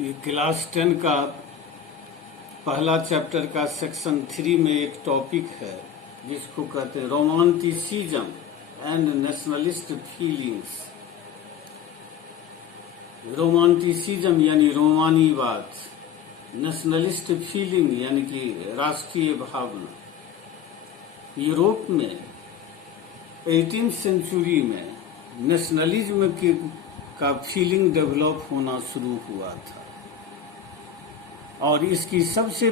ये क्लास 10 का पहला चैप्टर का सेक्शन 3 में एक टॉपिक है जिसको कहते हैं romanticism and nationalist feelings. Romanticism यानी रोमानीवाद, नेशनलिस्ट फीलिंग यानी कि राष्ट्रीय भावना। यूरोप में 18वीं सेंचुरी में नेशनलिज्म का फीलिंग डेवलप होना शुरू हुआ था और इसकी सबसे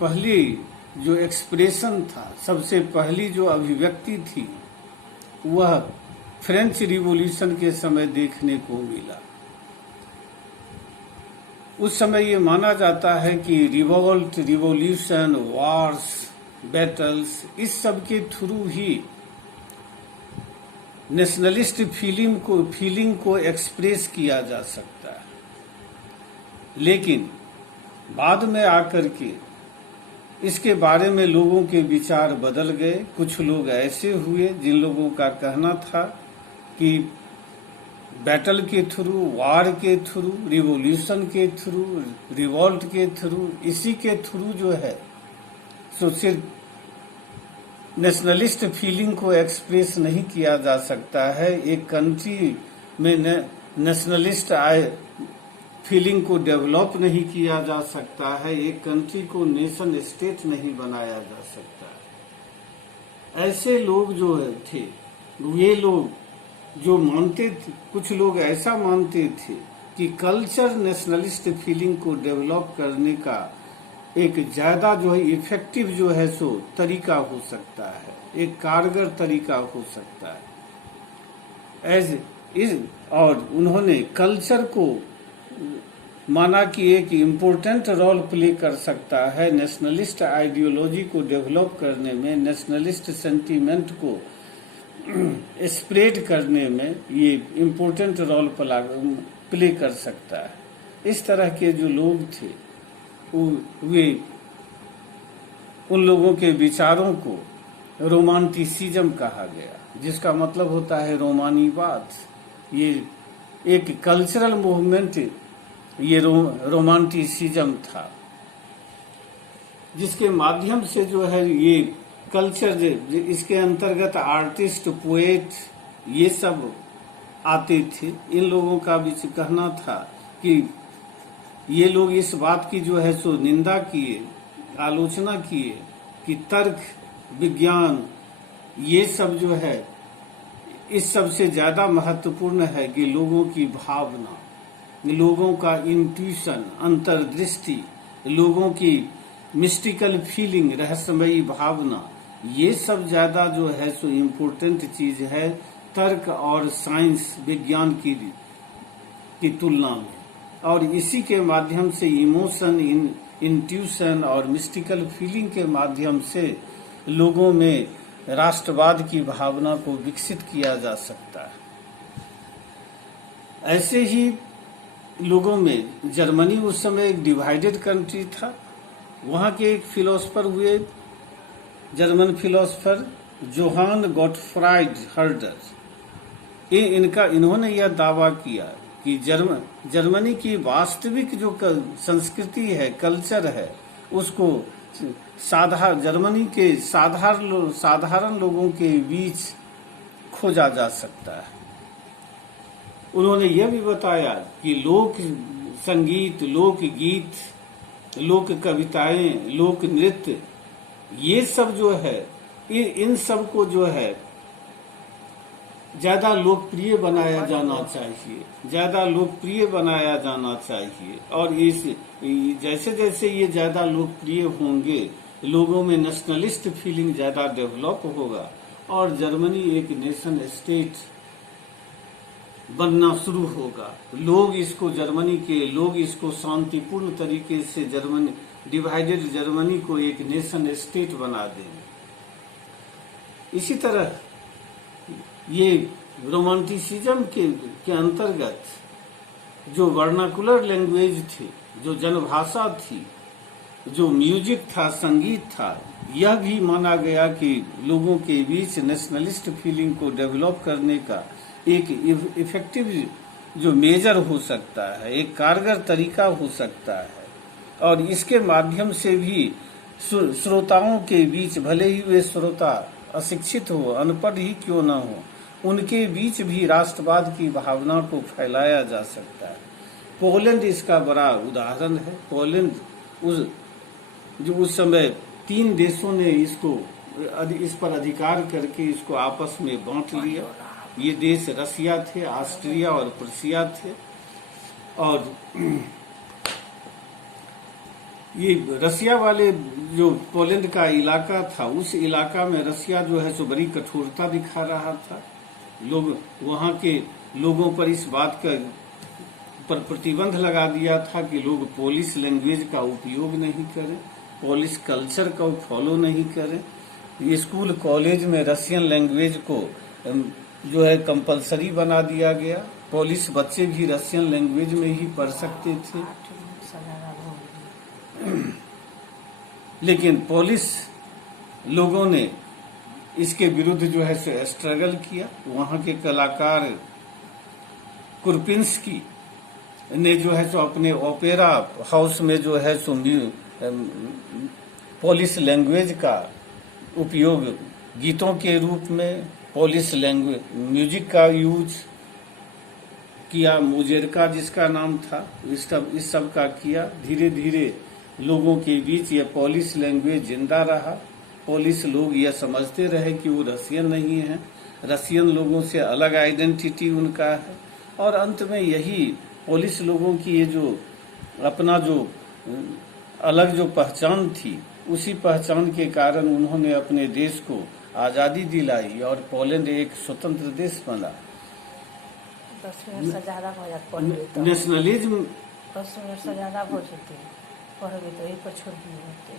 पहली जो एक्सप्रेशन था, सबसे पहली जो अभिव्यक्ति थी, वह फ्रेंच रिवॉल्यूशन के समय देखने को मिला। उस समय ये माना जाता है कि रिवोल्ट, रिवॉल्यूशन, वॉर्स, बैटल्स, इस सब के थ्रू ही नेशनलिस्ट फीलिंग को एक्सप्रेस किया जा सकता है। लेकिन बाद में आकर के इसके बारे में लोगों के विचार बदल गए। कुछ लोग ऐसे हुए जिन लोगों का कहना था कि बैटल के थ्रू, वार के थ्रू, रिवॉल्यूशन के थ्रू, रिवॉल्ट के थ्रू, इसी के थ्रू जो है सो सिर्फ नेशनलिस्ट फीलिंग को एक्सप्रेस नहीं किया जा सकता है। एक कंट्री में नेशनलिस्ट फीलिंग को डेवलप नहीं किया जा सकता है। एक कंट्री को नेशन स्टेट नहीं बनाया जा सकता है। ऐसे लोग जो थे, वे लोग जो मानते थे, कुछ लोग ऐसा मानते थे कि कल्चर नेशनलिस्ट फीलिंग को डेवलप करने का एक ज्यादा जो है इफेक्टिव जो है सो तरीका हो सकता है, एक कारगर तरीका हो सकता है। और उन्होंने कल्चर को माना कि एक इम्पोर्टेंट रोल प्ले कर सकता है नेशनलिस्ट आइडियोलॉजी को डेवलप करने में, नेशनलिस्ट सेंटीमेंट को स्प्रेड करने में ये इम्पोर्टेंट रोल प्ले कर सकता है। इस तरह के जो लोग थे वे उन लोगों के विचारों को रोमांटिसिज्म कहा गया, जिसका मतलब होता है रोमानीवाद। ये एक कल्चरल मूवमेंट, ये रोमांटिसिज्म था, जिसके माध्यम से जो है ये कल्चर, इसके अंतर्गत आर्टिस्ट, पोएट, ये सब आते थे। इन लोगों का भी कहना था कि ये लोग इस बात की जो है सो निंदा किए, आलोचना किए कि तर्क, विज्ञान, ये सब जो है इस सब से ज्यादा महत्वपूर्ण है कि लोगों की भावना, लोगों का इंट्यूशन, अंतर्दृष्टि, लोगों की मिस्टिकल फीलिंग, रहस्यमयी भावना, ये सब ज्यादा जो है सो इम्पोर्टेंट चीज है तर्क और साइंस, विज्ञान की तुलना में। और इसी के माध्यम से इमोशन, इंट्यूशन और मिस्टिकल फीलिंग के माध्यम से लोगों में राष्ट्रवाद की भावना को विकसित किया जा सकता है। ऐसे ही लोगों में, जर्मनी उस समय एक डिवाइडेड कंट्री था। वहां के एक फिलोसफर हुए, German philosopher Johann Gottfried Herder. इन्होंने यह दावा किया कि जर्मनी की वास्तविक जो संस्कृति है, कल्चर है, उसको जर्मनी के साधारण लोगों के बीच खोजा जा सकता है। उन्होंने यह भी बताया कि लोक संगीत, लोक गीत, लोक कविताएं, लोक नृत्य, ये सब जो है, इन सब को जो है ज्यादा लोकप्रिय बनाया जाना चाहिए, ज्यादा लोकप्रिय बनाया जाना चाहिए। और जैसे जैसे ये ज्यादा लोकप्रिय होंगे, लोगों में नेशनलिस्ट फीलिंग ज्यादा डेवलप होगा और जर्मनी एक नेशन स्टेट बनना शुरू होगा। लोग इसको शांतिपूर्ण तरीके से डिवाइडेड जर्मनी को एक नेशन स्टेट बना देंगे। इसी तरह ये रोमांटिसिज्म के अंतर्गत जो वर्नाकुलर लैंग्वेज थी, जो जनभाषा थी, जो म्यूजिक था, संगीत था, यह भी माना गया कि लोगों के बीच नेशनलिस्ट फीलिंग को डेवलप करने का एक इफेक्टिव जो मेजर हो सकता है, एक कारगर तरीका हो सकता है। और इसके माध्यम से भी श्रोताओं के बीच, भले ही वे श्रोता अशिक्षित हो, अनपढ़ ही क्यों न हो, उनके बीच भी राष्ट्रवाद की भावना को फैलाया जा सकता है। पोलैंड इसका बड़ा उदाहरण है। पोलैंड उस समय 3 देशों ने इस पर अधिकार करके इसको आपस में बांट लिया। ये देश रसिया थे, ऑस्ट्रिया और प्रुसिया थे। और ये रसिया वाले जो पोलैंड का इलाका था, उस इलाका में रसिया जो है सो बड़ी कठोरता दिखा रहा था। लोग वहाँ के लोगों पर इस बात पर प्रतिबंध लगा दिया था कि लोग पोलिश लैंग्वेज का उपयोग नहीं करें, पोलिश कल्चर को फॉलो नहीं करें। स्कूल कॉलेज में रशियन लैंग्वेज को जो है कंपलसरी बना दिया गया। पोलिश बच्चे भी रशियन लैंग्वेज में ही पढ़ सकते थे। लेकिन पोलिश लोगों ने इसके विरुद्ध जो है स्ट्रगल किया। वहाँ के कलाकार कुरपिंस्की ने जो है सो अपने ओपेरा हाउस में जो है सो पोलिश लैंग्वेज का उपयोग गीतों के रूप में, पोलिश लैंग्वेज म्यूजिक का यूज किया। मुजेरका जिसका नाम था, इस सब का किया। धीरे धीरे लोगों के बीच यह पोलिश लैंग्वेज जिंदा रहा। पोलिश लोग यह समझते रहे कि वो रसियन नहीं है, रसियन लोगों से अलग आइडेंटिटी उनका है। और अंत में यही पोलिश लोगों की ये जो अपना जो अलग जो पहचान थी, उसी पहचान के कारण उन्होंने अपने देश को आज़ादी दिलाई और पोलैंड एक स्वतंत्र देश बना। 10 मिनट से ज़्यादा हो जाता नेशनलिज्म 10 मिनट से ज़्यादा हो जाती है, पढ़ोगे तो यही पर छोड़ दिए होते।